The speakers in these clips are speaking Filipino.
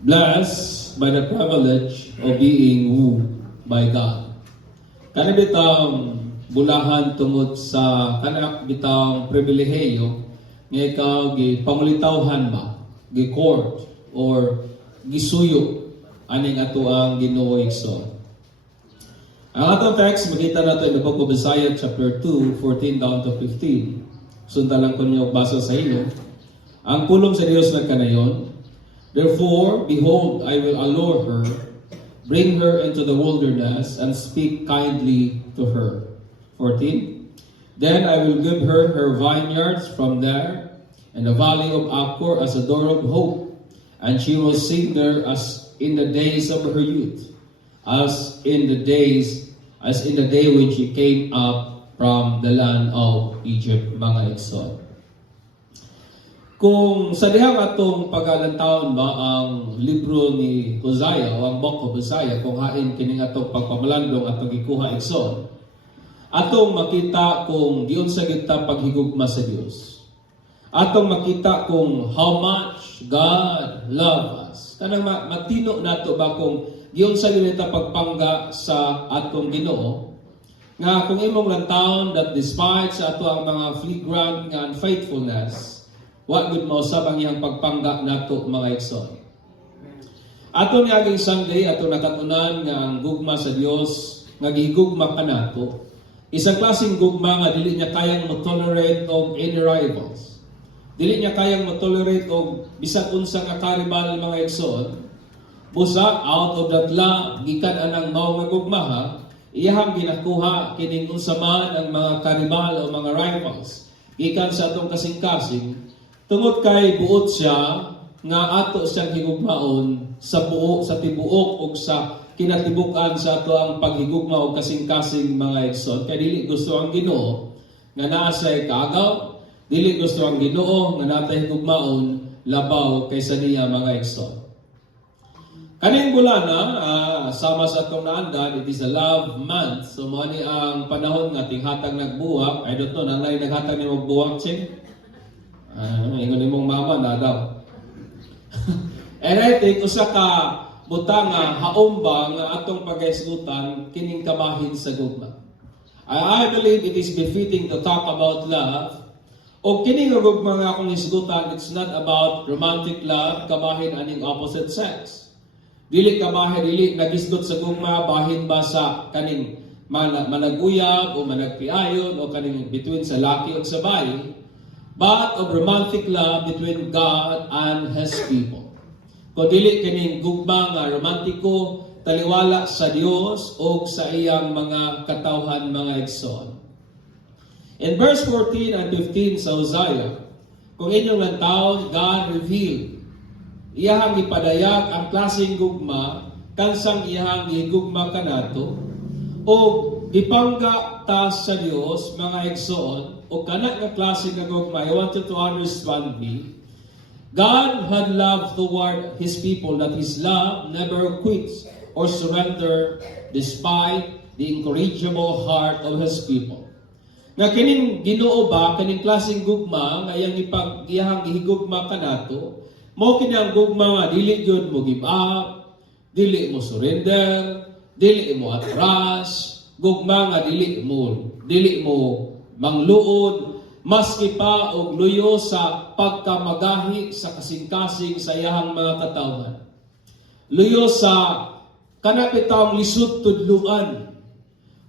blessed by the privilege of being wooed by God. Kana bitang bulahan tungod sa kana bitang pribilehiyo nga ikaw gipangulitawhan ba, gi-court or gisuyo aning ato ang Ginoo igsoon. Ang atong text makita nato in the book of Isaiah chapter 2, 14 down to 15. Sundan lang ko niyo basa sa inyo. Ang pulong sa Dios nagkanayon, therefore, behold, I will allure her, bring her into the wilderness, and speak kindly to her. 14. Then I will give her her vineyards from there, and the valley of Achor as a door of hope, and she will sing there as in the days of her youth, as in the day when she came up from the land of Egypt, mga igsoon. Kung sa dihang atong pag-alantawon ba ang libro ni Hosea o ang book of Hosea, kung hain kining atong pagpamalandong atong gikuha igsoon, atong makita kung giunsa kita paghigugma sa Dios. Atong makita kung how much God love us. Kanang matino nato ba kung giunsa kita pagpangga sa atong Ginoo, nga kung imong lantawon that despite sa ato ang mga flagrant nga unfaithfulness, what good mo sa iyang pagpangga nato mga igsoon. Ato niaging Sunday, ato nakatunan nga ang gugma sa Dios nga gihigugma ka nato. Isang klaseng gugma nga dili niya kayang mo-tolerate of any rivals. Dili niya kayang mo-tolerate og bisag unsa nga karibal mga igsoon. Busa out of that love gikan anang mao nga gugma ha, iyahang ginakuha kining unsa man ang mga karibal o mga rivals gikan sa atong kasing-kasing. Tungod kay buot siya nga ato siyang higugmaon sa buo sa tibuok ug sa kinatibukan sa ato ang paghigugma og kasing-kasing mga igsoon. Kay dili gusto ang Ginoo nga naa say kaagaw, dili gusto ang Ginoo nga natay higugmaon labaw kaysa niya mga igsoon. Kaning bulana sama sa atong naandan, it is a love month. So mo ni ang panahon nga tinghatag nagbuwak. I don't know nanay naghatag ni magbuwak ching. Ingon imong mama na daw. And I think usa ka butang haumba nga atong paghisgutan kining kabahin sa gugma. I believe it is befitting to talk about love. O kining gugma nga akong hisgutan, it's not about romantic love, kabahin aning opposite sex. Dili kabahin, dili nagisgot sa gugma bahin ba sa kaning managuyab o managpiayon o kaning between sa laki o sa bayi, but of romantic love between God and His people. Kung dili kining gugma nga romantiko, taliwala sa Dios o sa iyang mga katawhan mga igsoon. In verse 14 and 15 sa Hosea, kung inyong lantawon, God revealed, iyahang ipadayag ang klaseng gugma, kansang iyahang igugma kanato, o gipangga ta sa Dios mga igsoon, o kana nga klase nga gugma. I want you to understand me. God had love toward His people, that His love never quits or surrender despite the incorrigible heart of His people. Nga kining Ginoo ba, kining klaseng gugma nga iyang ihigugma kanato, mo kini ang gugma nga dili gyud mo give up, dili mo surrender, dili mo atras, gugma nga dili mo mangluod, maski pa og luyo sa pagkamagahi sa kasing-kasing sa iyahang mga katawhan. Luyo sa kanapitawng lisod tudluan.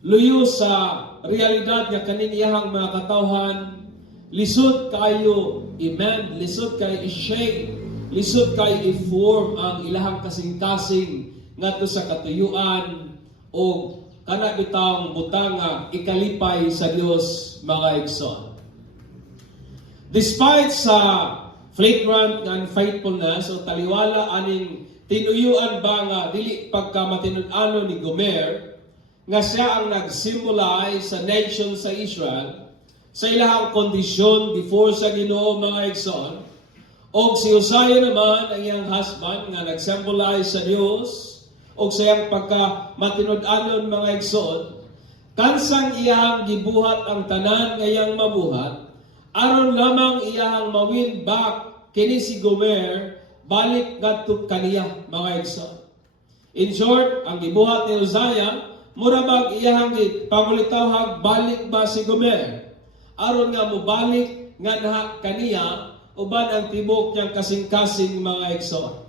Luyo sa realidad nga kaning iyahang mga katawhan, lisod kayo i-mend, lisod kayo i-shake, lisod kayo i-form ang ilahang kasing-kasing ngadto sa katuyuan o kana bitang butang ikalipay sa Dios mga igsoon. Despite sa flagrant nga unfaithfulness o taliwala aning tinuyuan ba nga dili pagkamatinud-ano ni Gomer nga siya ang nag-symbolize sa nation sa Israel sa ilahang kondisyon before sa Ginoo mga igsoon, o si Hosea naman ang iyang husband nga nag-symbolize sa Dios o sa iyang pagkamatinud-anon mga igsoon, kansang iyang gibuhat ang tanan nga iyang mabuhat aron lamang iyang mawin back kini si Gomer balik ngadto kaniya mga igsoon. In short, ang gibuhat ni Hosea mura bag iyahang pangulitawhag balik ba si Gomer aron nga mobalik nga naha kaniya uban ang tibok niyang kasing-kasing mga igsoon.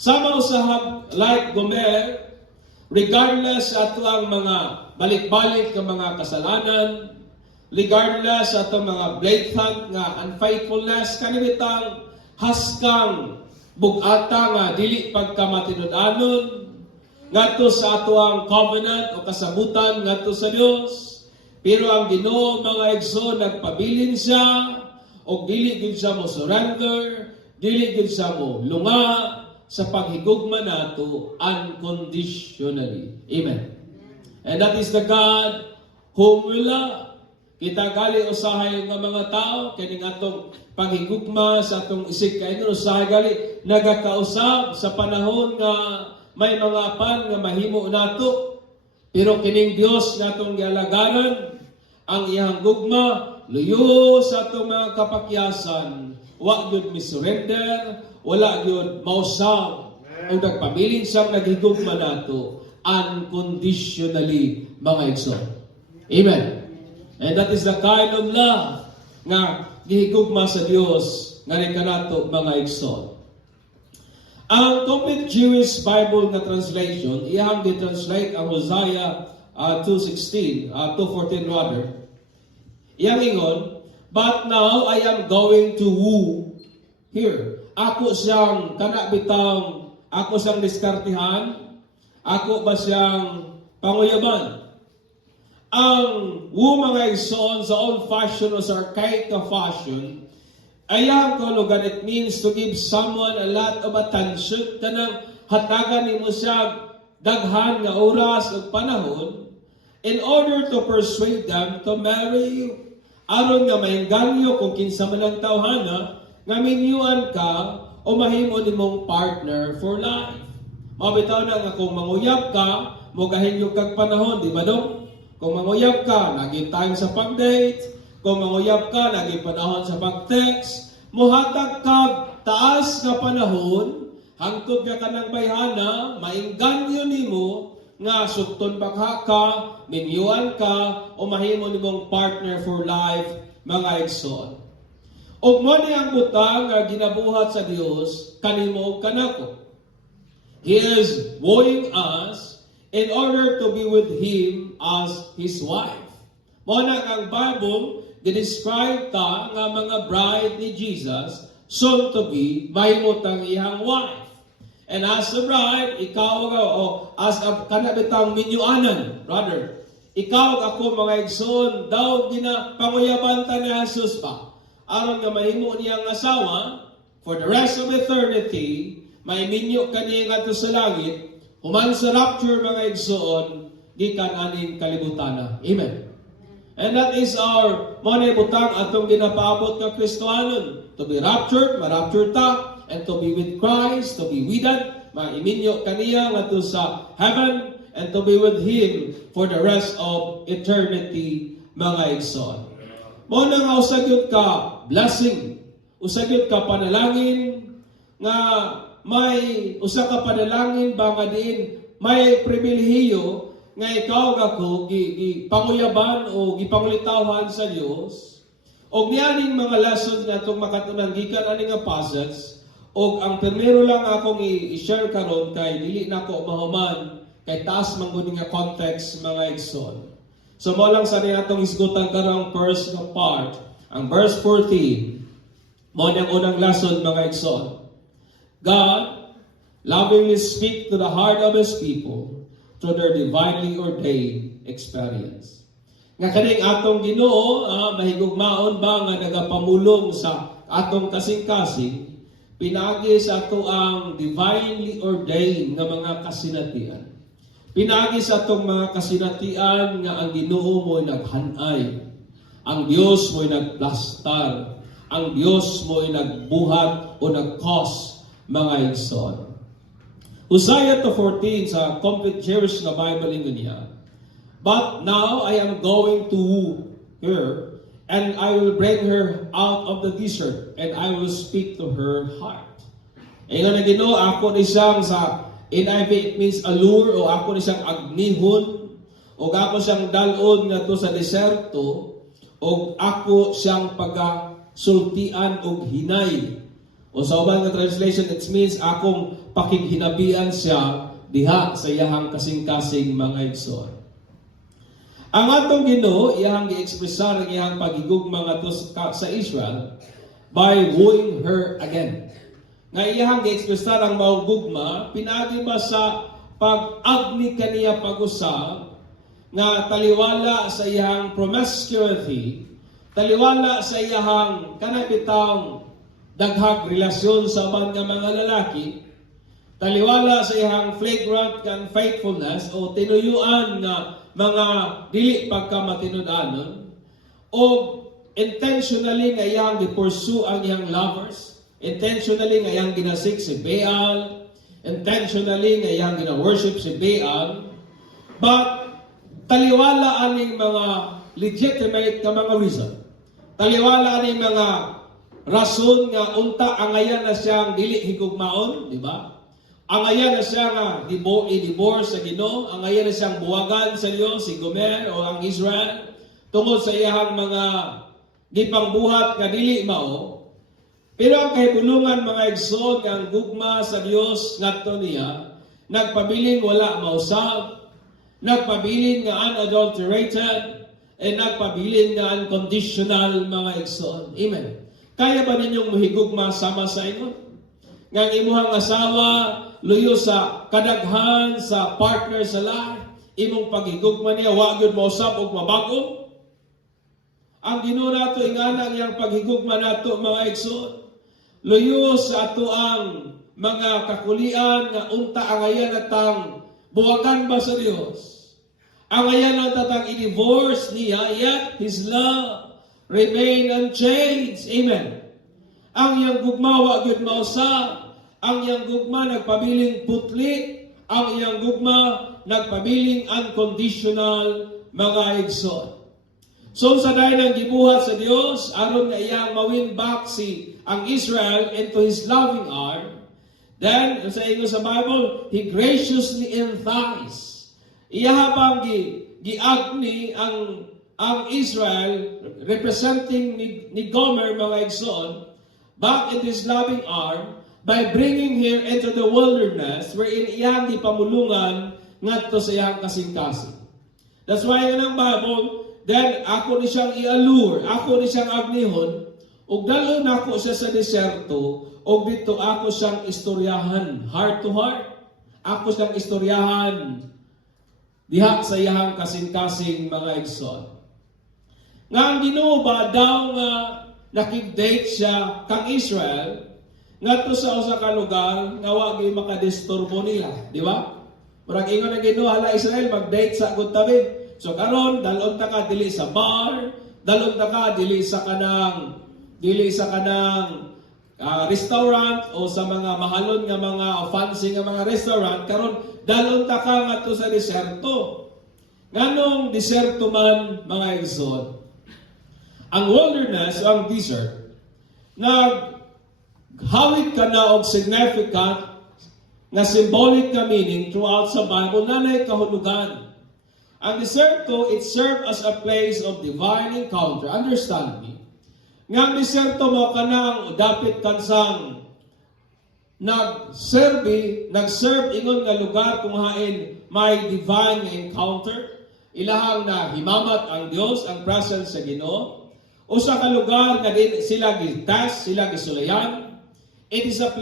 Sama usahab like Gomer, regardless ato ang mga balik-balik ng mga kasalanan, regardless ato mga blatant nga unfaithfulness, kanibitang haskang bugata nga dili pagkamatinud-anon ngadto sa ato ang covenant o kasabutan ngadto sa Dios. Pero ang Ginoo mga igsoon nagpabilin siya o dili gid siya mo surrender, dili gid siya mo lunga sa paghigugma nato unconditionally. Amen. And that is the God whom we love. Kita gali usahay nga mga tao kining atong paghigugma sa atong isig kaayo usahay gali nagakausab sa panahon nga may mga pan nga mahimo nato. Pero kining Dios nga atong gialagaran ang iyang gugma luyo sa atong mga kapakyasan, wa gyud mi-surrender, wala gyud mausaw o nagpabilin siyang naghigugma nato unconditionally mga igsoon. Amen. And that is the kind of love nga gihigugma sa Dios nga ni kanato mga igsoon. Ang Complete Jewish Bible nga translation, iyang gi-translate ang Hosea 2:14 rather. Iyang ingon, but now I am going to woo here. Ako siyang kanabitang, ako siyang diskartihan, ako ba siyang panguyaban. Ang woo mga igsoon sa old fashion o sa archaic na fashion, ayang kulugan, it means to give someone a lot of attention, kanang hatagan nimo siya daghan nga oras ug panahon in order to persuade them to marry you. Aron nga maengganyo kung kinsa man ang tawhana nga minyuan ka o mahimo nimong partner for life. Mabitaw na nga kung manguyab ka, mogahinyo kag panahon, di ba dong? Kung manguyab ka, naging time sa pag-date. Kung manguyab ka, naging panahon sa pag-text. Muhatag ka taas nga panahon, hangtod ka kanang bayhana, maingganyo nimo nga sukton bagha ka, minyuan ka, o mahimo nimong partner for life, mga igsoon. Og mo ni ang butang nga ginabuhat sa Dios kanimo ug kanako. He is wooing us in order to be with Him as His wife. Mo na ang Bible describe ta nga mga bride ni Jesus, soon to be, mahimutang iyang wife. And as a bride, ikaw o as a kanabitang minyuanan, brother, ikaw ako mga igsoon, daw ginapanguyaban ta ni Jesus pa. Aron nga mahimo niyang asawa, for the rest of eternity, maiminyo kaniya nga sa langit, human sa rapture mga igsoon, gikan aning kalibutana. Amen. And that is our money butang atong ginapaabot nga Kristohanon. To be raptured, ma-rapture ta, and to be with Christ, to be with that, maiminyo kaniya nga sa heaven, and to be with Him for the rest of eternity, mga igsoon. Mo na nga usagyod ka blessing, usagyod ka panalangin, nga may usa ka panalangin ba nga diin may pribilehiyo nga ikaw ako gipanguyaban o gipangulitawhan sa Dios. Og nianing mga lessons nga itong makatunan gikan ani nga passage, og ang primero lang akong i-share karon kay dili nako mahuman kay taas man gud nga context mga igsoon. So mo lang sa atong isgutan karong first nga part, ang verse 14. Mo ang unang lesson mga igsoon. God lovingly speak to the heart of His people through their divinely ordained experience. Nga kaning atong Ginoo, mahigugmaon ba nga nagapamulong sa atong kasing-kasing, pinagi sa ato ang divinely ordained nga mga kasinatian. Pinagi sa atong mga kasinatian nga ang Ginoo mo'y naghanay, ang Dios mo'y nagplastar, ang Dios mo'y nagbuhat o nag-cause mga igsoon. Hosea 2:14 sa Complete Jewish na Bible niya. But now I am going to woo her, and I will bring her out of the desert, and I will speak to her heart. Ingon na Ginoo, ako ni siyang sa NIV it means allure, o ako ni siyang agnihon, o ako siyang dalon nga to sa deserto, o ako siyang pagasultian og hinay. O sa ubang nga translation, it means akong pakighinabian siya diha sa iyahang kasing-kasing mga igsoon. Ang atong Ginoo iyang gi-expressar ang iyang pagigugma ngadto sa Israel by wooing her again. Nga iyang gi-expressar ang maong gugma pinaagi ba sa pag-agni kaniya pag-usab nga taliwala sa iyang promiscuity, taliwala sa iyang kanabitang daghang relasyon sa uban nga mga lalaki, taliwala sa iyang flagrant unfaithfulness o tinuyuan nga mga dili pagkamatinud-anon, o intentionally nga iyang gi-pursue ang iyang lovers, intentionally nga iyang ginasik si Baal, intentionally nga iyang gina-worship si Baal, but taliwala aning mga legitimate nga mga reason. Taliwala aning mga rason nga unta angayan na siyang dili higugmaon, di ba? Angayan na siya nga i-divorce sa Ginoo, angayan na siyang buwagan sa Dios si Gomer o ang Israel tungod sa iyang mga gipangbuhat nga dili mao. Pero ang kahibulungan mga igsoon nga ang gugma sa Dios ngadto niya nagpabiling wala mausab, nagpabiling nga unadulterated, and nagpabiling nga unconditional mga igsoon. Amen. Kaya ba ninyong mahigugma sama sa inyo? Nga ang imuhang asawa luyo sa kadaghan sa partner sa life, imong pagigugma niya wa gyud mausab og mabago. Ang Ginoo nato ingana ang iyang paghigugma nato mga igsoon. Luyo sa ato ang mga kakulian nga unta angayan natang buwagan ba sa Dios. Angayan ang tatang i-divorce niya, yet His love remain unchanged. Amen. Ang iyang gugma wa gyud mausab. Ang iyang gugma nagpabiling putli, ang iyang gugma nagpabiling unconditional mga igsoon. So sa dayon ang gibuhat sa Dios aron nga iyang mawin back ang Israel into His loving arm, then sa inyo sa Bible, He graciously entices. Iyaha pang giagni ang Israel representing ni Gomer mga igsoon back in His loving arm by bringing her into the wilderness wherein iyang ipamulungan ngadto sa iyang kasing-kasing. That's why ang Bible, then ako ni siyang i-allure, ako ni siyang agnihon, ug dalon ako siya sa deserto, ug dito ako siyang istoryahan, heart to heart. Ako siyang istoryahan diha sa iyang kasing-kasing mga igsoon. Nga ang Ginoo ba daw nga nakig-date siya kang Israel ngadto sa usa ka lugar nga wa gyud makadisturbo nila, di ba? Murag ingon ang Ginoo, hala Israel mag-date sa gud tabi. So karon dalon ta ka dili sa bar, dalon ta ka dili sa kanang restaurant o sa mga mahalon nga mga fancy nga mga restaurant, karon dalon ta ka ngadto sa deserto. Nganong deserto man mga igsoon? Ang wilderness o ang desert hawid ka na og significant na symbolic na meaning throughout sa Bible na nay kahulugan. Ang deserto, it served as a place of divine encounter. Understand me? Nga ang deserto mo kanang dapit kansang nag-serve ingon nga lugar kung hain may divine encounter. Ilahang na himamat ang Dios, ang presence sa Ginoo. Usa ka lugar nga din sila gitas, sila gisulayan. It is a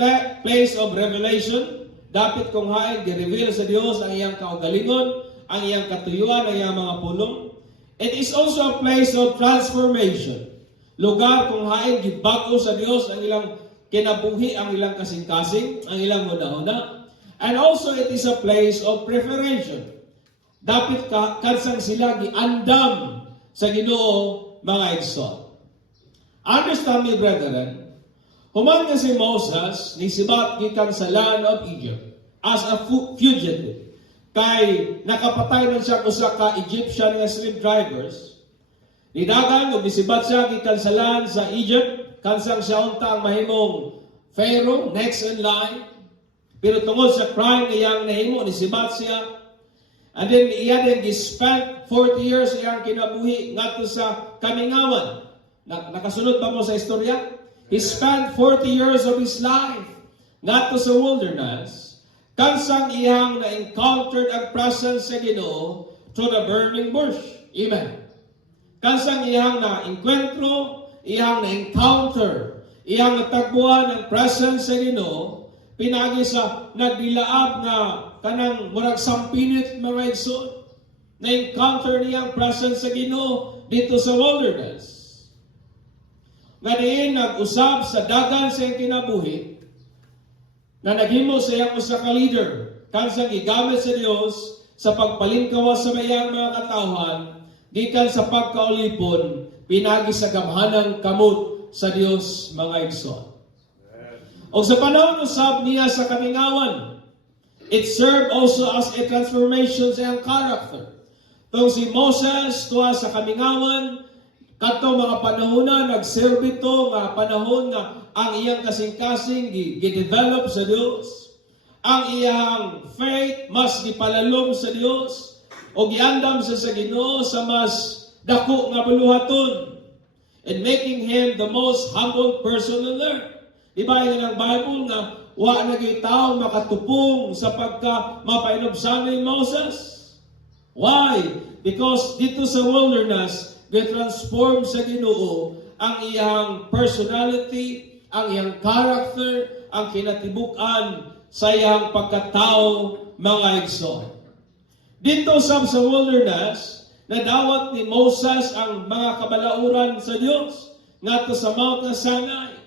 place of revelation. Dapat kung hain, gi-reveal sa Dios ang iyang kaugalingon, ang iyang katuyuan, ang iyang mga pulong. It is also a place of transformation. Lugar kung hain, gibago sa Dios ang ilang kinabuhi, ang ilang kasing-kasing, ang ilang huna-huna. And also it is a place of preparation. Dapat kansang sila giandam sa Ginoo mga igsoon. Understand me, brethren, human nga si Moses, nisibat gikan sa land of Egypt as a fugitive. Kay nakapatay man siya usa ka Egyptian nga slave drivers. Nidagan o nisibat siya gikan sa land sa Egypt, kansang siya unta ang mahimong Pharaoh, next in line. Pero tungod sa crime iyang nahimo ni sibat siya. And then iya din spent 40 years iyang kinabuhi ngadto sa kamingawan. Nakasunod ba mo sa istorya? He spent 40 years of his life ngadto sa wilderness. Kansang iyang na-encountered ang presence sa Ginoo through the burning bush. Amen. Kansang iyang na-encuentro, iyang na-encounter, iyang natagpuan ang presence sa Ginoo, pinagi sa nagdilaab nga kanang murag sampinit mga igsoon. Na-encounter niya ang presence sa Ginoo dito sa wilderness. Nga diin nag-usab sa dagan sa iyang kinabuhi, na naghimo sa iyang usa ka leader, kansang igamit sa Dios sa pagpalingkawas sa mayang mga katawhan, gikan sa pagkaulipon, pinagi sa gamhanang kamot sa Dios mga igsoon. O sa panahon usab niya sa kamingawan, it served also as a transformation sa iyang character. Tong si Moses tuwa sa kamingawan, kadto mga panahon na nagserve ito nga panahon nga ang iyang kasing-kasing gi-develop sa Dios. Ang iyang faith mas gipalalom sa Dios o giandam sa Ginoo sa mas dako nga buluhaton, and making him the most humble person on earth. Diba yung ng Bible nga wa na gyud tawo makatupong sa pagka mapainobsan ni Moses? Why? Because dito sa wilderness, transform sa Ginoo ang iyang personality, ang iyang character, ang kinatibuk-an sa iyang pagkatao mga igsoon. Dito sa wilderness, nadawat ni Moses ang mga kabalauran sa Dios ngadto sa Mount Sinai.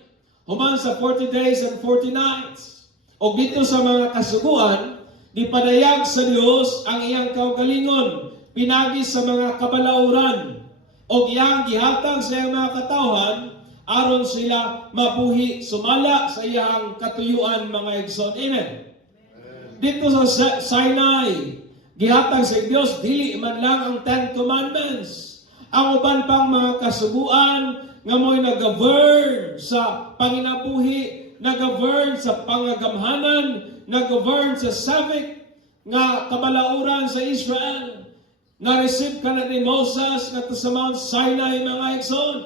Human sa 40 days and 40 nights. O dito sa mga kasuguan, dipadayag sa Dios ang iyang kaugalingon, pinagi sa mga kabalauran, o iyang gihatag sa iyang mga katawhan, aron sila mabuhi sumala sa iyang katuyuan mga igsoon. Amen. Dito sa Sinai, gihatag sa Dios dili man lang ang 10 Commandments. Ang uban pang mga kasuguan nga mo'y nag-govern sa panginabuhi, nag-govern sa pangagamhanan, nag-govern sa sabik nga kabalauran sa Israel. Na-receive ka na ni Moses nga sa Mount Sinai mga igsoon.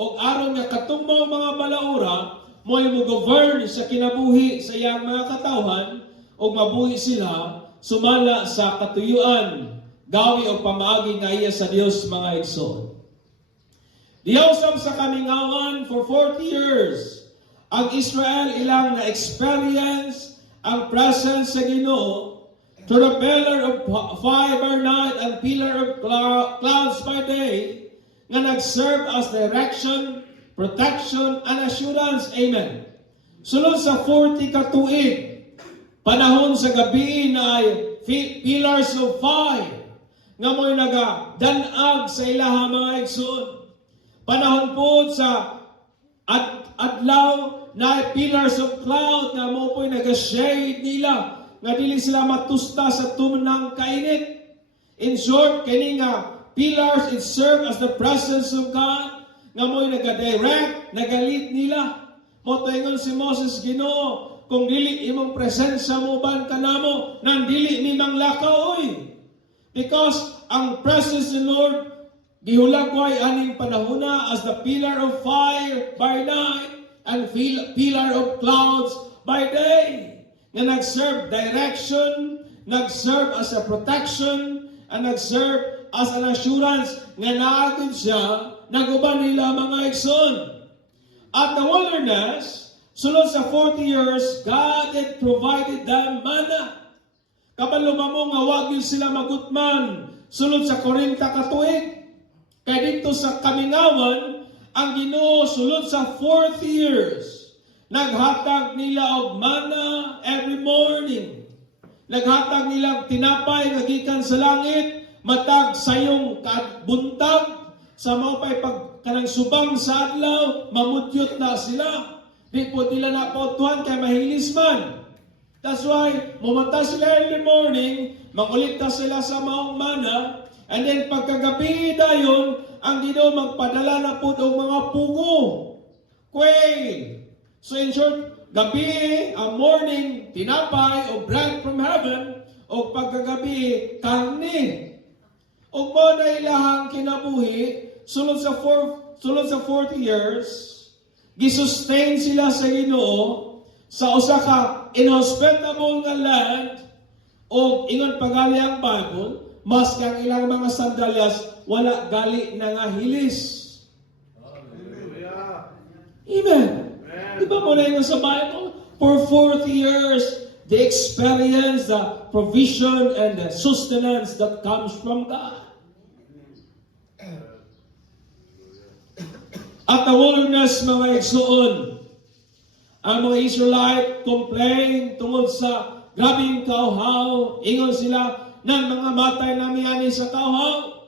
O aron nga katungmaw mga balaura, mo'y mo-govern sa kinabuhi sa iyang mga katawhan, o mabuhi sila sumala sa katuyuan, gawi o pamaagi nga iya sa Dios mga igsoon. Diyausap sa kamingawan for 40 years, ang Israel ilang na-experience ang presence sa Ginoo through the pillar of fire by night and pillar of clouds by day, nga nag-serve as direction, protection, and assurance. Amen. Sulod sa 40 katuig, panahon sa gabi na ay pillars of fire, nga mo'y nagadanag sa ilaha mga igsoon. Panahon po sa adlaw na pillars of cloud na mo po'y nag-shade nila nga dili sila matusta sa tumunang kainit. In short, kini nga pillars, it serve as the presence of God nga mo'y nag-direct, nag-lead nila. Mo taingon si Moses, Ginoo, kung dili imong presensya mo ban kanamo, nang dili mi manglakaw oy. Because ang presence of the Lord gihulagway aning panahona as the pillar of fire by night and pillar of clouds by day. Nga nag-serve direction, nag-serve as a protection, and nag-serve as an assurance nga naagod siya, naguban nila mga igsoon. At the wilderness, sulod sa 40 years, God had provided them manna. Kabalo mo nga wag yun sila magutman, sulod sa 40 katuig. Kaya dito sa kamingawan, ang Ginoo sulod sa 40 years, naghatag nila og manna every morning. Naghatag nila tinapay nga gikan sa langit, matag sayong buntag, sa mao pay pag kanang subang sa adlaw, mamudyot na sila. Di po nila napautuhan kay mahilis man. That's why, mumata sila every morning, makulit sila sa maong manna, and then pagkagabi dayon, ang Ginoo magpadala na po ng mga pugo, quail, So in short, gabi, ang morning, tinapay o bread from heaven, o pagkagabi, karne. O mo na ilahang kinabuhi, sulod sa 40 years, gisustain sila sa Ginoo sa usa ka inhospitable nga land, o ingon pagali ang Bible, mas kang ilang mga sandalyas, wala gali na nga hilis. Amen. Di ba mo na yun sa Bible? For 40 years, they experience the provision and the sustenance that comes from God. At the wilderness, mga igsoon, ang mga Israelite complain tungod sa grabing kauhaw. Ingon sila ng mga matay namin ani sa kauhaw.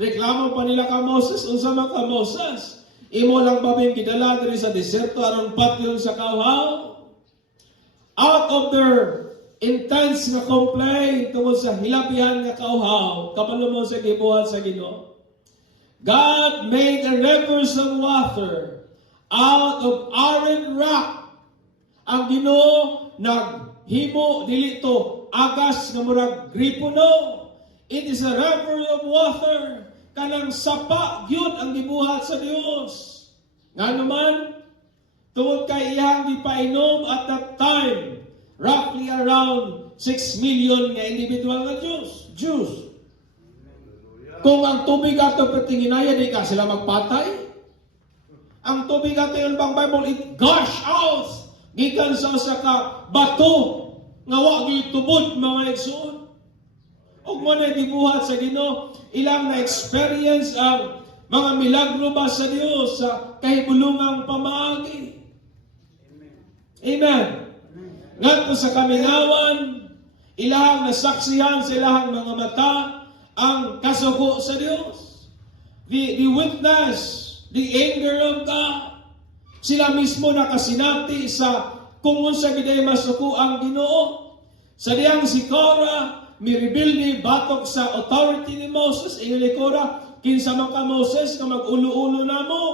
Reklamo pa nila ka Moses, unsa man ka Moses. Imo lang babing gidala diri sa deserto aron patyon sa kauhaw. Out of their intense nga complaint tungod sa hilabihan nga kauhaw, kabalo mo sa gibuhat sa Ginoo. God made a rivers of water out of arid rock. Ang Ginoo naghimo dili to agas nga murag gripo no. It is a river of water. Kanang sapa gyud ang gibuhat sa Dios. Nga naman, tungod kay iyang gipainom at that time, roughly around 6 million nga individual nga Jews. Kung ang tubig ato patinginaya, di ka sila magpatay. Ang tubig ato yung bang Bible, it gush out. Gikan sa usa ka bato nga wa gyud tubod mga igsoon. Og mo na gibuhat sa Ginoo, ilang na-experience ang mga milagro ba sa Dios sa kahibulungang pamaagi. Amen. Ngadto sa kamingawan, ilang nasaksihan sa ilang mga mata ang kasuko sa Dios. The witness, the anger of God. Sila mismo nakasinati sa kung unsa giday masuko ang Ginoo. Sa diyang si Korah, mi-reveal ni batok sa authority ni Moses, ingon ni Korah, kinsa man ka Moses ka mag-ulo-ulo namo.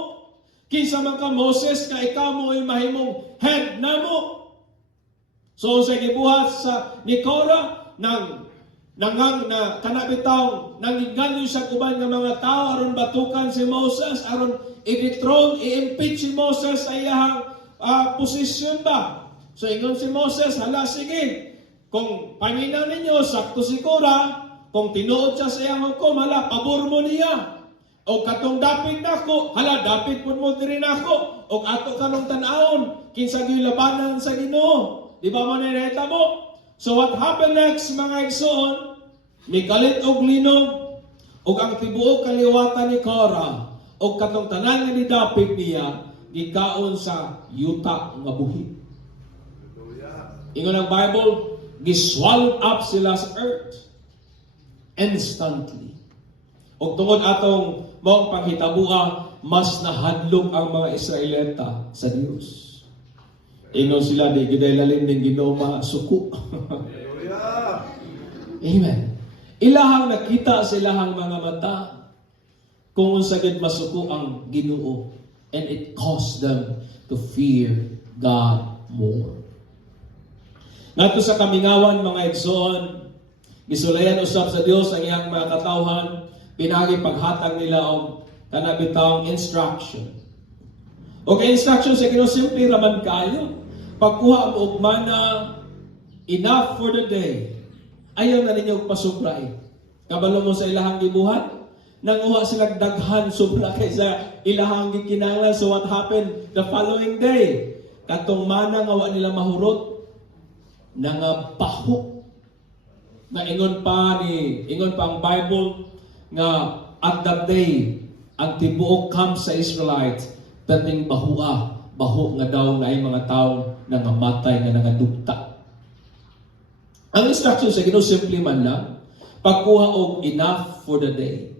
Kinsa man ka Moses ka ikaw mo ay mahimong head namo. So sa gibuhat sa ni Korah nang kanabitaw nanginganyo sa kuban nga mga tao aron batukan si Moses, aron i-dethrone, i-impeach si Moses sa iyang posisyon ba. So ingon si Moses, hala sige, kung panginaw ninyo, sakto si Korah, kung tinuod siya sa iyang hukom, hala, pabor mo niya. O katong dapit nako, hala, dapit po mo diri nako. O ato kanong tanawon, kinsa gyud labanan sa Ginoo. Di ba mo nireta mo? So what happened next, mga igsoon? Mikalit og linog, og ang tibuok kaliwatan ni Korah, og katong tanan nga nidapit niya, gikaon sa yuta nga buhi. Ingon ang Bible, giswallowed up sila sa earth instantly. Og tungod atong mong panghitabuha, mas nahadlok ang mga Israelita sa Dios. Ingon sila, di giday lalim ning Ginoo masuko. Amen. Ilahang nakita sa ilahang mga mata kung unsa gid masuko ang Ginoo, and it caused them to fear God more. Nato sa kamingawan, mga igsoon, gisulayan usab sa Dios ang iyang mga katawhan, pinagi paghatag nila og kanabitawng instruction. O kay instruction sa Ginoo simple raman kayo. Pagkuha mo og mana, enough for the day. Ayaw na ninyo pasubray. Kabalo mo sa ilahang gibuhat, nanguha sila daghan sobra kaysa ilahang gikinahanglan. So what happened the following day? Katong mana nga wa nila mahurot, nangabaho. Ingon pa ang Bible nga at that day ang tibuok camp sa Israelites taning baho nga daw na ay mga tao na ngamatay nga nangadugta. Ang instruction sa Ginoo simple man lang, pagkuha og enough for the day.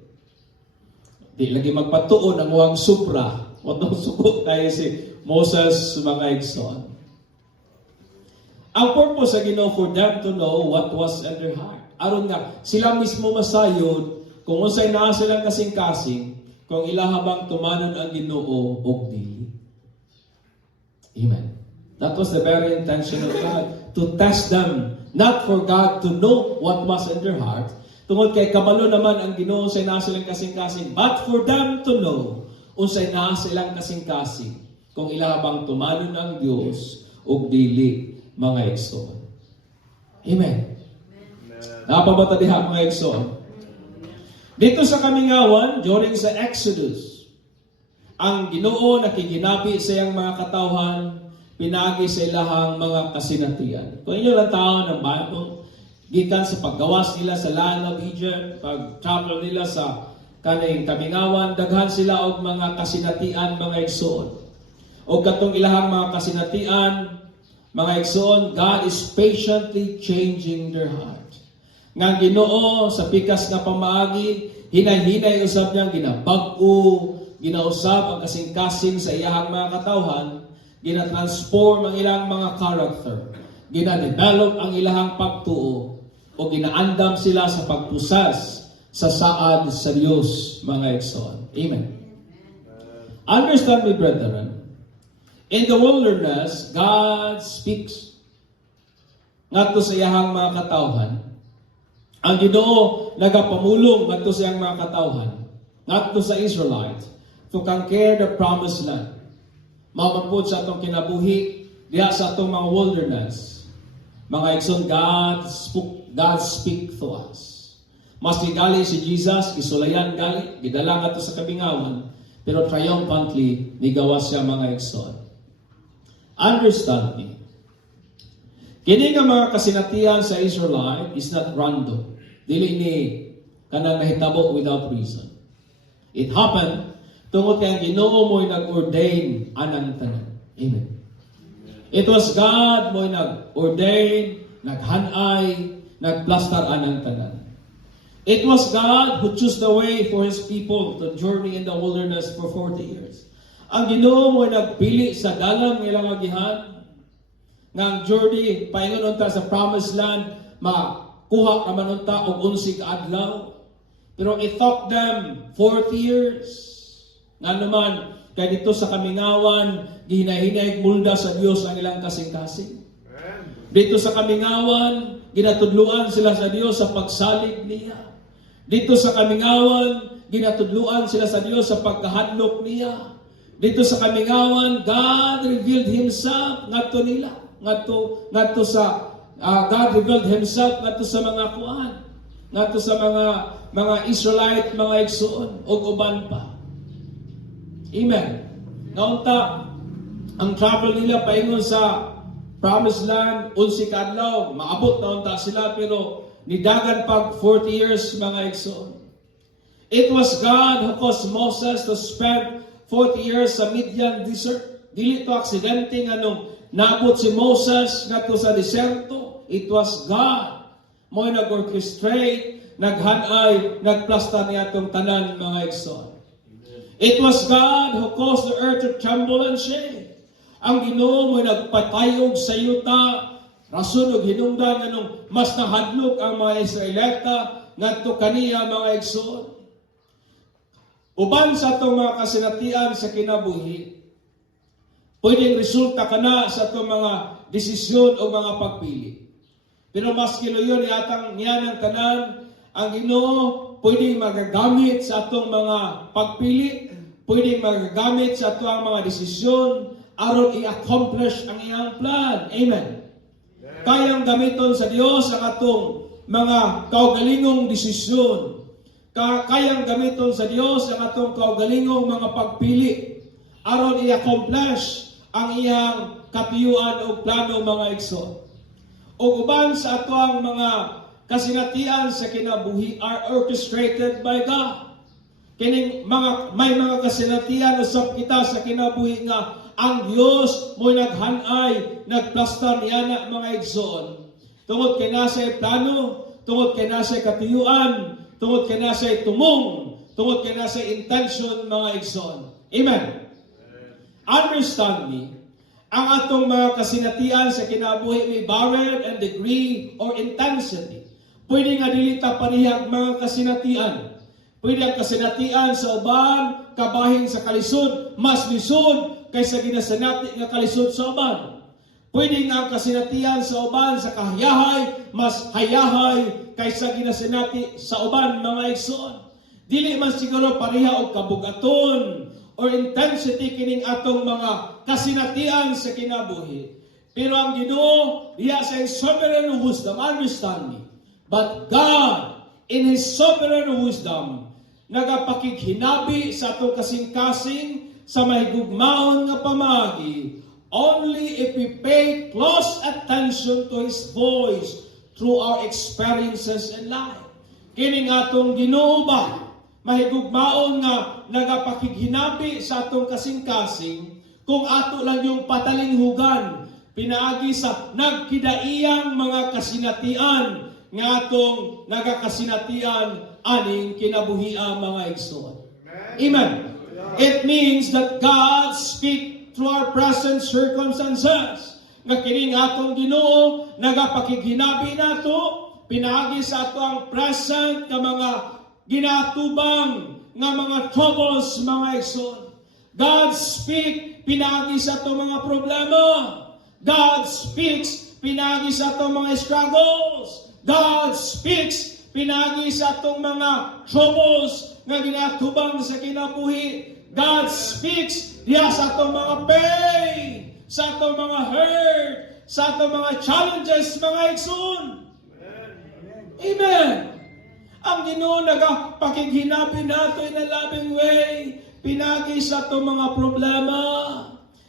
Di lagi magpatuon ang uwang supra. Watong suko tayo si Moses mga igsoon. Ang purpose sa Ginoo for them to know what was in their heart. Aron nga, sila mismo masayod kung unsay naa silang kasing-kasing kung ilahabang tumanon ang Ginoo og dili. Amen. That was the very intention of God, to test them, not for God to know what was in their heart. Tungod kay kabalo naman ang Ginoo sa naa silang kasing-kasing, but for them to know unsay naa silang kasing-kasing kung ila bang tumanon ang Dios ug dili, mga igsoon. Amen. Napabata diha, mga igsoon. Dito sa kamingawan, during sa Exodus, ang Ginoo nakiginapi sa iyang mga katawhan, pinagi sa ilahang mga kasinatian. Kung inyo lang tao ng Bible, gikan sa paggawas nila sa land of Egypt, pag-travel nila sa kaning kamingawan, daghan sila og mga kasinatian, mga igsoon. O katong ilahang mga kasinatian, mga igsoon, God is patiently changing their heart. Nga Ginoo sa pikas nga pamaagi, hinay-hinay usab niyang ginabag-o, ginausab ang kasing-kasing sa iyahang mga katawhan, gina-transform ang ilang mga character, gina-develop ang ilahang pagtuo, o ginaandam sila sa pagpusas sa saad sa Diyos, mga igsoon. Amen. Understand me, brethren, in the wilderness, God speaks. Ngadto sa iyahang mga katawhan, ang Ginoo nagapamulong ngadto sa iyang mga katawhan, ngadto sa Israelites, to conquer the promised land. Mapapod sa atong kinabuhi, diha sa atong mga wilderness, mga igsoon, God speak to us. Mas gali si Jesus, isulayan gali, gidala nga to sa kabingawan, pero triumphantly, nigawas siya, mga igsoon. Understand me. Kini nga mga kasinatian sa Israelite is not random. Dili ni kanang nahitabo without reason. It happened tungod kay ang Ginoo mo'y nag-ordain anang tanan. Amen. It was God mo'y nag-ordain, naghanay, nagplastar anang tanan. It was God who chose the way for His people to journey in the wilderness for 40 years. Ang Ginoo mo'y nagpili sa dalang ilang agihan, nga ang journey, paingon unta sa promised land, makuha naman unta og 11 ka adlaw. Pero it took them 40 years. Nga naman, kaya dito sa kamingawan, gihinahinay mulda sa Dios ang ilang kasing-kasing. Dito sa kamingawan, ginatudluan sila sa Dios sa pagsalig niya. Dito sa kamingawan, ginatudluan sila sa Dios sa pagkahadlok niya. Dito sa kamingawan, God revealed Himself ngadto nila. Ngadto sa God revealed Himself ngadto sa mga kuan, ngadto sa mga Israelite, mga igsoon ug uban pa. Amen. Naunta ang travel nila paingon sa promised land, 11 ka adlaw, maabot naunta sila, pero nidagan pag 40 years, mga igsoon. It was God who caused Moses to spend 40 years sa Midian desert. Dili to aksidente nga nung naabot si Moses ngadto sa deserto. It was God mo'y nag-orchestrate, naghanay, nagplasta niya itong tanan, mga igsoon. It was God who caused the earth to tremble and shake. Ang Ginoo mo'y nagpatayog sa yuta, rason og hinungdan nganong mas nahadlok ang mga Israelita ngadto kaniya, mga igsoon. Uban sa itong mga kasinatian sa kinabuhi, pwedeng resulta kana sa itong mga desisyon o mga pagpili. Pero mas kiluyon niya ng tanan, ang Ginoo pwedeng magagamit sa itong mga pagpili, pwedeng magagamit sa itong mga desisyon aron i-accomplish ang iyang plan. Amen. Kayang gamiton sa Dios ang atong mga kaugalingong desisyon. Kayang gamiton sa Dios ang atong kaugalingong mga pagpili aron i-accomplish ang iyang katuyuan o plano, mga igsoon. O uban sa atong mga kasinatian sa kinabuhi are orchestrated by God. Kining may mga kasinatian usab kita sa kinabuhi nga ang Dios mo'y naghanay, nagplastar niya na, mga igsoon. Tungod kay nasa'y plano, tungod kay nasa'y katuyuan, tungod kay nasa'y tumong, tungod kay nasa'y intention, mga igsoon. Amen. Understand me, ang atong mga kasinatian sa kinabuhi may varied and degree or intensity. Pwede nga dili ta parihag mga kasinatian. Pwede ang kasinatian sa uban kabahin sa kalisod mas lisod kaysa ginasanati nga kalisod sa uban. Pwede nga kasinatian sa uban sa kahayahay, mas hayahay kaysa ginasanati sa uban, mga igsoon. Dili man siguro pareha og kabugaton or intensity kining atong mga kasinatian sa kinabuhi. Pero ang Ginoo diha sa sovereign wisdom, understanding. But God, in His sovereign wisdom, nagapakighinabi sa atong kasing-kasing sa mahigugmaon nga pamaagi, only if we pay close attention to His voice through our experiences in life. Kining atong Ginoo ba, mahigugmaon nga nagapakighinabi sa atong kasing-kasing kung ato lang yung patalinghugan, pinaagi sa nagkidaiyang mga kasinatian nga atong nagakasinatian aning kinabuhian, mga igsoon. Amen. It means that God speak through our present circumstances. Nga kining atong Ginoo nagapakighinabi nato pinaagi sa ato ang present nga mga ginatubang nga mga troubles, mga igsoon. God speak pinaagi sa ato mga problema. God speaks pinagi sa atong mga struggles. God speaks pinagi sa atong mga troubles nga ginatubang sa kinabuhi. God speaks diya sa atong mga pain, sa atong mga hurt, sa atong mga challenges, mga igsoon. Amen. Ang Ginoo nagapakighinabi nato in a loving way pinagi sa atong mga problema.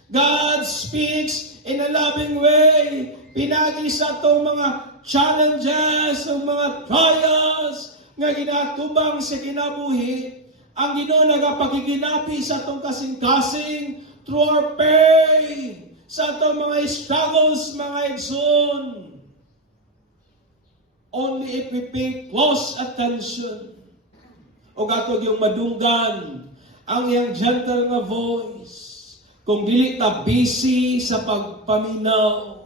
God speaks in a loving way pinagi sa atong mga challenges, o mga trials nga ginatubang sa kinabuhi. Ang Ginoo nagapakiginapi sa atong kasing-kasing through our pain, sa atong mga struggles, mga igsoon. Only if we pay close attention o gatog yung madunggan ang iyang gentle nga voice. Kung dili ta busy sa pagpaminaw,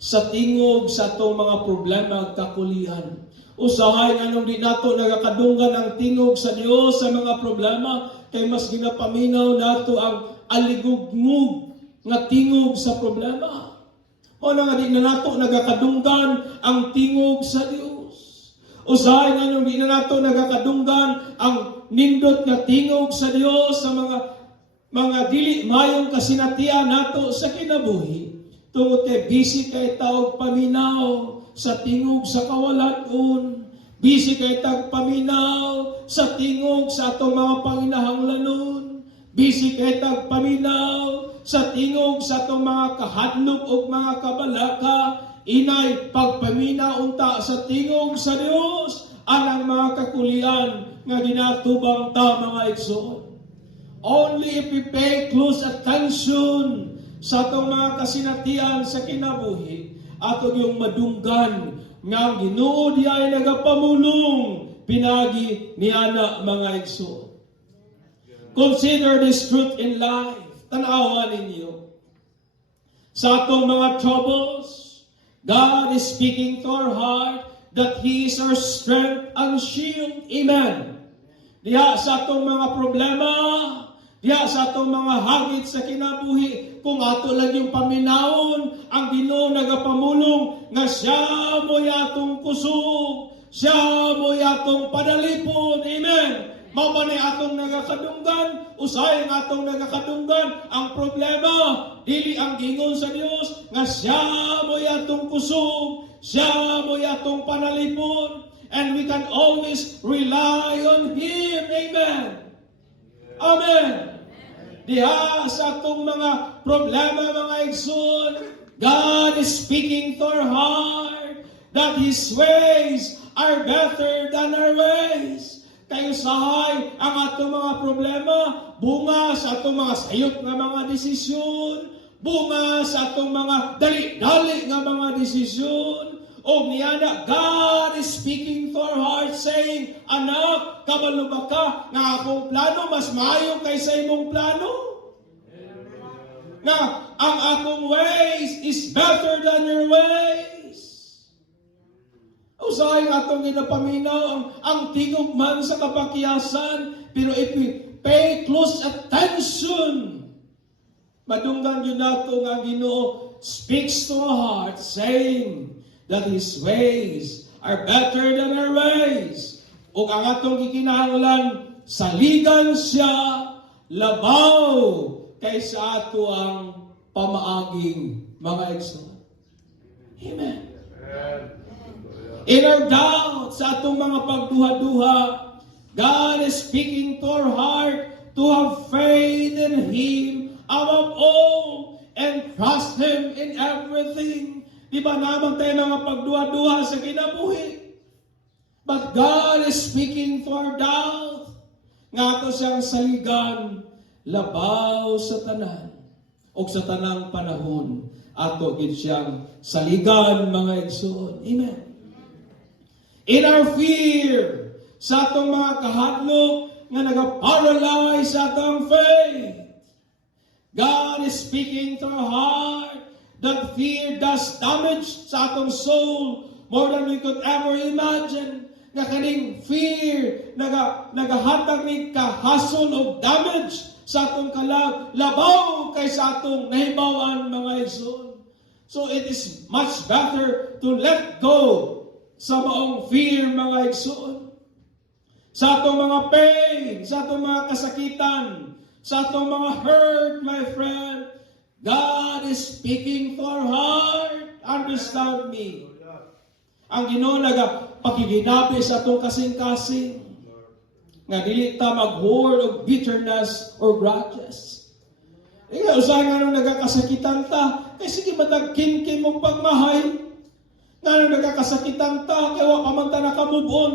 sa tingog sa atong mga problema at kakulian. Usahay nga nung di nato nagakadunggan ang tingog sa Dios sa mga problema, kay mas ginapaminaw nato ang aligugmug nga tingog sa problema. O nga di na nato nagakadunggan ang tingog sa Dios. Usahay nga nung di na nato nagakadunggan ang nindot nga tingog sa Dios sa mga dili mayong kasinatian nato sa kinabuhi. Tungod kay busy kay taog paminaw sa tingog sa kawalan-on. Busy kay taog paminaw sa tingog sa atong mga panginahanglanon. Busy kay taog paminaw sa tingog sa atong mga kahadlok o mga kabalaka. Inay pagpaminaw unta sa tingog sa Dios anang mga kakulian nga ginatubang ta, mga igsoon. Only if we pay close attention sa atong mga kasinatian sa kinabuhi, atong yung madunggan nga ang Ginoo diay nagapamulong pinagi niana, mga igsoon. Consider this truth in life. Tanawa ninyo. Sa atong mga troubles, God is speaking to our heart that He is our strength and shield. Amen. Diya sa atong mga problema, diya sa atong mga hagit sa kinabuhi, kung ato lang yung paminawon, ang Ginoo nagapamulong nga siya mo yatong kusog, siya mo yatong padalipon. Amen. Mamanay atong nagakadunggan, usay ang atong nagakadunggan, ang problema, dili ang gingon sa Dios, nga siya mo yatong kusog, siya mo yatong panalipon, and we can always rely on Him. Amen. Amen. Diha sa atong mga problema, mga igsoon, God is speaking to our heart that His ways are better than our ways. Kayo sahay ang atong mga problema, bunga sa atong mga sayot nga mga desisyon, bunga sa atong mga dali-dali nga mga desisyon. O niyana, God is speaking to our heart saying, anak, kabalo ba ka nga akong plano mas maayo kaysa imong plano? Nga ang akong ways is better than your ways. Usahay nga itong ginapaminaw ang tingog man sa kapakyasan, pero if we pay close attention, Madunggan yun nato nga Ginoo speaks to our heart, saying that His ways are better than our ways. O ang atong gikinahanglan, saligan siya, labaw, kaysa ato ang pamaaging mga igsoon. Amen. In our doubt, sa atong mga pagduha-duha, God is speaking to our heart to have faith in Him above all and trust Him in everything. Di ba naman tayo mga pagduha-duha sa kinabuhi? But God is speaking to our doubt. Nga to siyang saligan, labaw sa tanan, o sa tanang panahon, ato gid siyang saligan mga igsoon. Amen. In our fear, sa atong mga kahadlok nga nagaparalyze sa atong faith, God is speaking to our heart that fear does damage sa atong soul more than we could ever imagine. Nga kaning fear nagahatag ni kahasol of damage sa atong kalag, labaw kay sa atong nahibawan mga igsoon. So it is much better to let go sa maong fear mga igsoon. Sa atong mga pain, sa atong mga kasakitan, sa atong mga hurt, my friend, God is speaking to our heart. Understand me. Ang Ginoo pakiginabi sa atong kasing-kasing nga dili ta mag-hoard of bitterness or grudges. Nga usahay nga nung nagakasakitan ta, kay sige matagkin-kin mong pagmahay. Nga nung nagakasakitan ta, kay wa pa man ta nakamove on.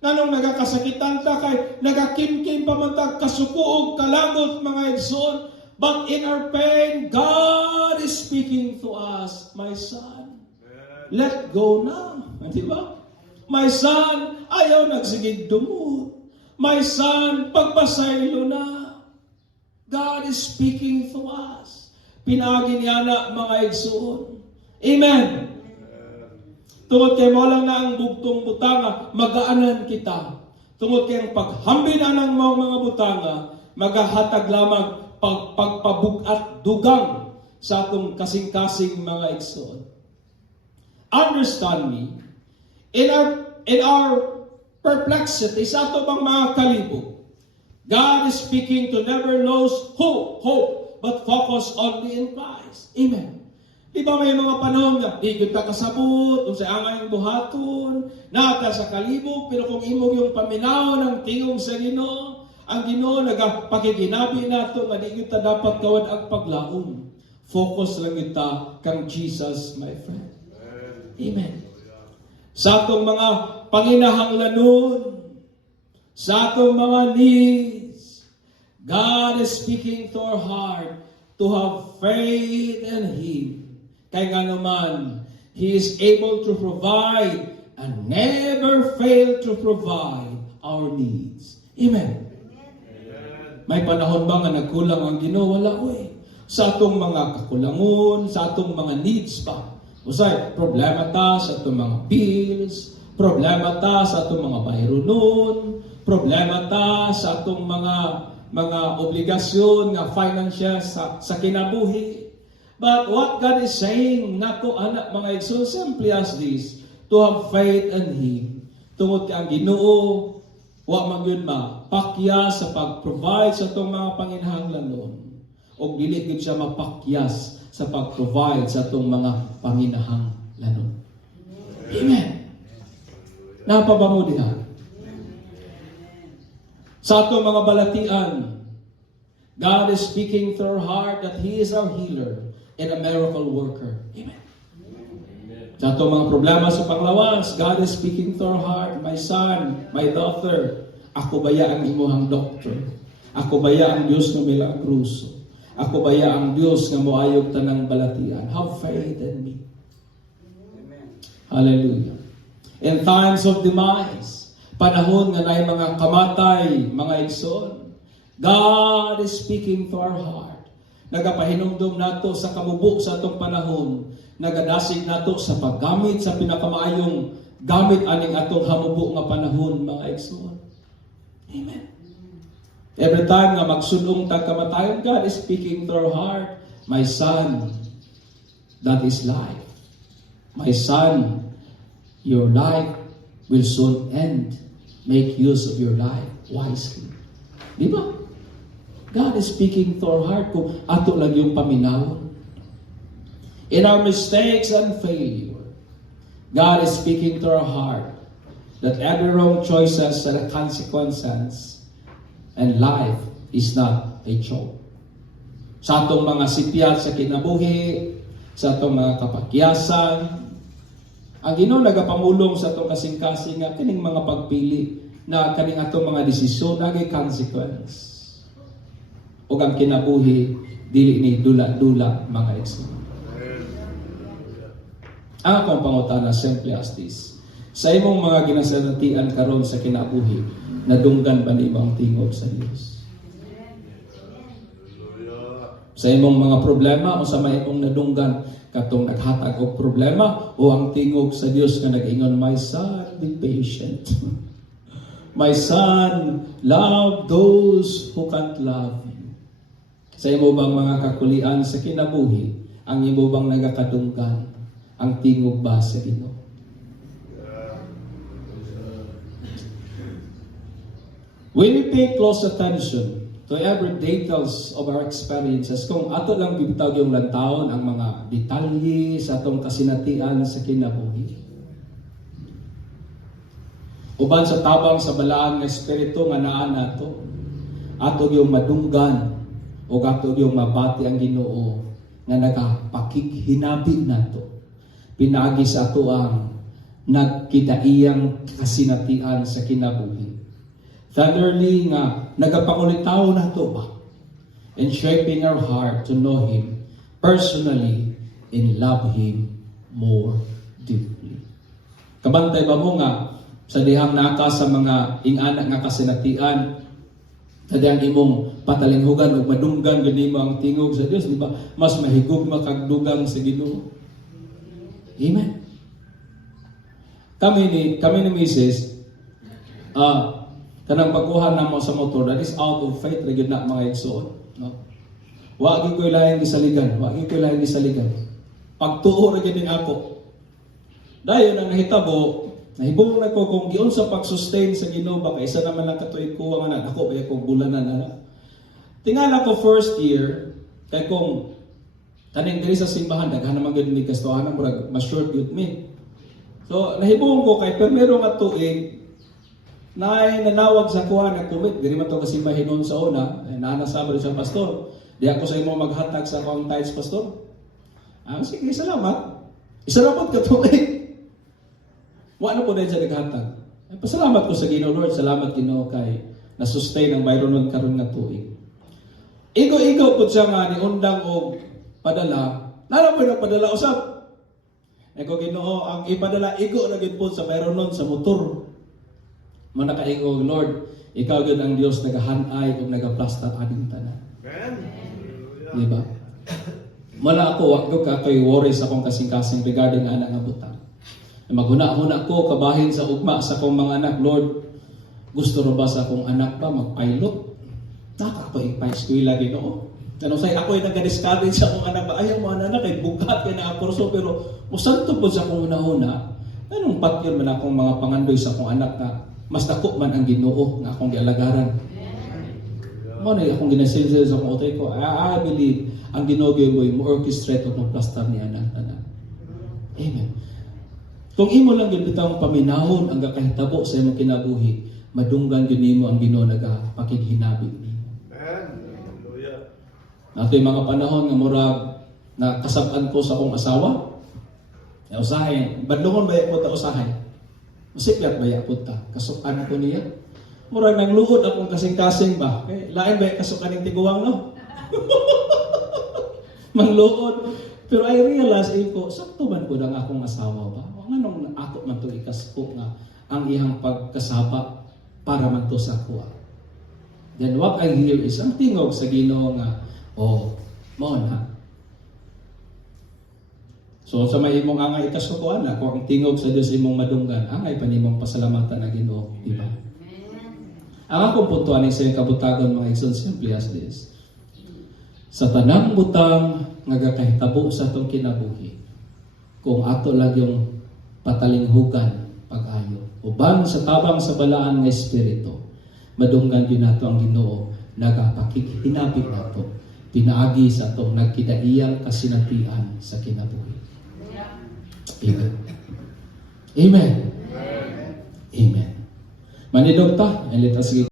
Nga nung nagakasakitan ta, kay nagakim-kim pa man ta kasukuog, kalagot mga igsoon. But in our pain, God is speaking to us, my son. Let go na. Di ba? My son, ayaw nagsigig dumot. My son, pagpasaylo na. God is speaking to us. Pinagi niya na mga igsoon. Amen. Tungod kay mo lang na ang bugtong butanga, magaanan kita. Tungod kay ang paghambinan ng mga butanga, magahatag lamang pagpabugat dugang sa atong kasing-kasing mga igsoon. Understand me, in our perplexity, sa ato bang mga kalibog, God is speaking to never lose hope, but focus only in Christ. Amen. Di ba may mga panahon nga, di kita kasabot, kung sa angay buhaton, nata sa kalibog, pero kung imog yung paminaw ng tingog sa Ginoo, ang Ginoo nagapakiginabi nato nga di kita dapat kawad ang paglaom. Focus lang kita kang Jesus, my friend. Amen. Sa atong mga panginahanglanon, sa atong mga needs, God is speaking to our heart to have faith in Him. Kaya nga naman, He is able to provide and never fail to provide our needs. Amen. May panahon ba nga nagkulang ang Ginoo? Wala ko eh. Sa atong mga kakulangon, sa atong mga needs pa. Usay, problema ta sa atong mga bills, problema ta sa atong mga bayronon, problema ta sa atong mga obligasyon nga financial sa kinabuhi. But what God is saying nato anak mga igsoon, simply as this, to have faith in Him. Tungod kay ang Ginoo wa man gyud mapakyas sa pag-provide sa atong mga panginahanglanon, o dili gyud siya mapakyas sa pag-provide sa atong mga panginahanglanon. Amen. Napaba mo diha? Sa atong mga balatian, God is speaking to our heart that He is our healer and a miracle worker. Amen. Sa atong mga problema sa panglawas, God is speaking to our heart, my son, my daughter, ako baya ang imuhang doktor? Ako baya ang Diyos na milagruso? Ako baya ang Diyos nga moayog tanang balatian? Have faith in me. Amen. Hallelujah. In times of demise, panahon nga naay mga kamatay, mga igsoon, God is speaking to our heart. Nagapahinumdum nato sa kamubok sa atong panahon, nagadasig nato sa paggamit sa pinakamaayong gamit aning atong hamubo nga panahon, mga igsoon. Amen. Every time nga magsudong tag kamatayon, God is speaking to our heart, my son, that is life. My son, your life will soon end. Make use of your life wisely. Di ba? God is speaking to our heart kung ato lang yung paminawon. In our mistakes and failure, God is speaking to our heart that every wrong choices and consequences and life is not a joke. Sa atong mga sipyat sa kinabuhi, sa atong mga kapakyasan, ang Ginoo nagapamulong sa atong kasing-kasing nga kining mga pagpili na kaning atong mga desisyon nagay consequence. Ug ang kinabuhi dili ni dula-dula mga igsoon. Ang akong pangutana simple as this. Sa imong mga ginasalatian karon sa kinabuhi, nadunggan ba nimo ang tingog sa Dios? Sa imong mga problema o sa may imong nadunggan katong naghatag og problema o ang tingog sa Dios nga nag-ingon, my son, be patient. My son, love those who can't love you. Sa imo bang mga kakulian sa kinabuhi, ang imo bang nagakadunggan ang tingog ba sa Ginoo? When we pay close attention to every details of our experiences, kung ato lang bibitaw yung lantawon ang mga detalye sa atong kasinatian sa kinabuhi, uban sa tabang sa balaan nga espiritu nga naa nato, ato yung madunggan o ato yung mabati ang Ginoo nga nagapakihinabi nato pinagi sa ato ang nagkidaiyang kasinatian sa kinabuhi. Thirdly nga, nagapangulitaw na ito ba? In shaping our heart to know Him personally and love Him more deeply. Kabantay ba mo nga, sa dihang naka sa mga ing-anak nga kasinatian, sa dihang imong patalinghugan o madunggan ganimo ang tingog sa Dios, di ba? Mas mahigog makagdugang sa Ginoo. Amen. Kami ni Mrs. Kanang pagkuhan na mo sa motor, that is out of faith, na na mga igsoon. No? Wagi ko ilayang gisaligan. Pagtuo rin din ako. Dahil ang nahitabo, nahibong na ko kung giyon sa pag-sustain sa Ginoo, baka isa naman lang katuig ko ang anak. Ako, kaya kong bulanan na. Tingala ko first year, kaya kung taning diri sa simbahan, daghan naman gano'n ni kastohanan, mas short with me. So, nahibong ko kay pero nga tuig, na nanawag sa kuha na kumit, diri man to kasi mahinon sa una, naanasama rin sa pastor. Di ako sa imo maghatag sa akong tithes, pastor. Sige, salamat. Isalamat ka tuig. Wala po din sa naghatag. Pasalamat ko sa Ginoo, Lord. Salamat Ginoo kay na-sustain ang mayroon ng karon nga tuig. Igo-igo po siya nga ni undang og padala. Nala po yung padala usap. Eko Ginoo, ang ipadala igo na gid po sa mayroon nun sa motor. Mana kaingo, Lord, ikaw gud ang Dios nagahanay ug nagaplastar ading tanan. Amen. Di ba? Mala ako wa ko kay worry sa akong kasing-kasing regarding anak nga butang. Maghuna-huna ko kabahin sa ugma sa akong mga anak, Lord. Gusto ro ba sa akong anak ba magpilot? Nakapaig-pa-eskwela Ginoo. Ano say ako ay nag-discourage sa akong anak ba? Ayaw mo anak kay bugat kay na aporso pero musanto po sa akong una-una. Anong patyon man akong mga pangandoy sa akong anak na mas dako man ang Ginoo nga akong gialagaran. Mo na akong ginasilsil sa akong utay ko. I believe ang Ginoo mo orchestrate og magplastar ni anak. Amen. Kung imo lang gyud bitawng paminahon ang gakahitabo sa imong kinabuhi, madunggan gyud nimo ang Ginoo nagapakighinabig nimo. Hallelujah. Nato yung mga panahon nga murag na kasab-an ko sa akong asawa. Usahay, badlongon ba ko ta usahay? Masiklat ba yapod ta? Kasukan ko niya. Murag nang luhod akong kasing-kasing ba? Okay? Lain ba kasukan ng tiguang no? Mangluhod. Pero I realize ko, sakto man ko ng akong asawa ba? Nganong ako man to ikasko nga ang iyang pagkasaba para man to sa kuha. Then what I hear is ang tingog sa Ginoo nga, mo na. So sa may imong angay ikasukuan na, kung ang tingog sa Dios imong madunggan, angay pa nimong pasalamatan na Ginoo, di ba? Ang akong puntuan sa kabutagon mga igsoon simply as this. Sa tanang butang nga gakahitabo sa atong kinabuhi, kung ato lang yung patalinghugan pag-ayo, uban sa tabang sa balaan nga espiritu, madunggan din nato ang Ginoo nagapakikinabig nato pinaagi sa atong nagkidaiyang kasinatian sa kinabuhi. Amen. Amen. Amen. Manidog ta, and let us